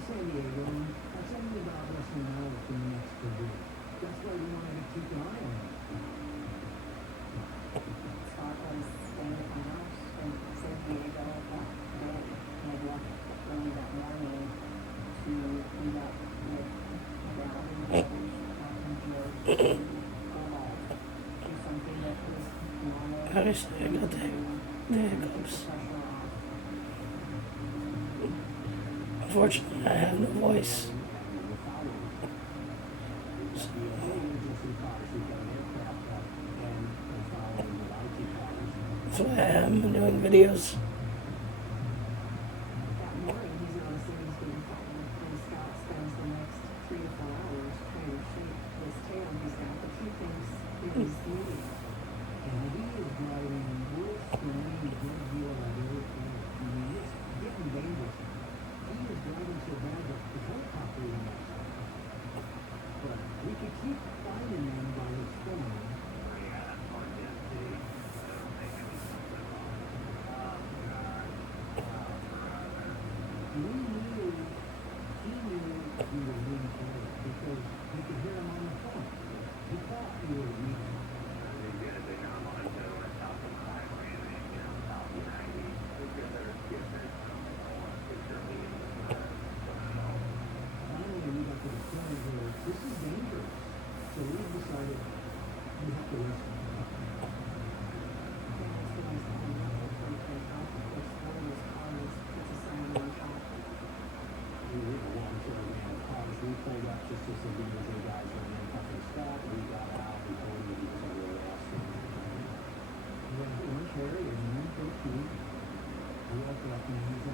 San Diego, and that's only about less than an hour from the next degree. That's why we wanted to keep an eye on it. Scott was staying at my house in San Diego that day. He had left early that morning to meet up with my dad and my brothers, and Joe, to do something that was normal. Obviously, I got the hiccups. Unfortunately, I have no voice. That's why I'm doing videos. That morning, he's on a series being followed, and Scott spends the next 3 to 4 hours trying to shape this tail he's got, but he thinks it is medium. And he is driving worse than any drug deal I've ever seen. I mean, it's getting dangerous. He is driving so bad that the helicopter even messed up. But we could keep finding them by his phone. We knew, he knew we were being played because we could hear him on the phone. He thought we were leaving. Finally, we got to the point where this is dangerous. So we decided we have to rescue him. Dad's realized that I'm not from Kentucky. It's one of those cars puts a sign on top. We were in a long caravan of cars. We pulled up just as the DOJ guys were handcuffing Scott. We got out. We told him that he was under arrest. We had an orange hair and 9 feet. We walked up and he's